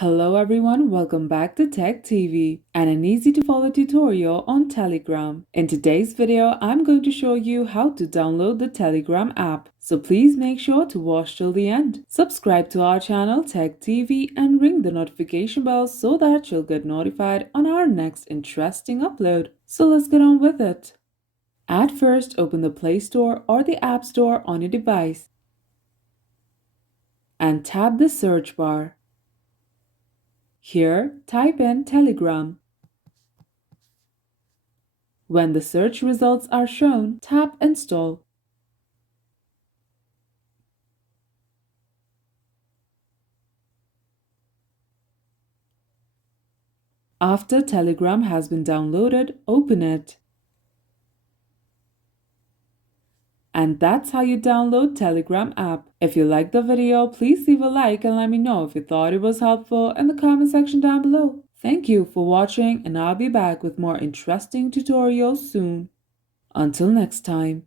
Hello everyone, welcome back to Tech TV and an easy to follow tutorial on Telegram. In today's video, I'm going to show you how to download the Telegram app. So please make sure to watch till the end. Subscribe to our channel Tech TV and ring the notification bell so that you'll get notified on our next interesting upload. So let's get on with it. At first, open the Play Store or the App Store on your device and tap the search bar. Here, type in Telegram. When the search results are shown, tap Install. After Telegram has been downloaded, open it. And that's how you download Telegram app. If you liked the video, please leave a like and let me know if you thought it was helpful in the comment section down below. Thank you for watching and I'll be back with more interesting tutorials soon. Until next time.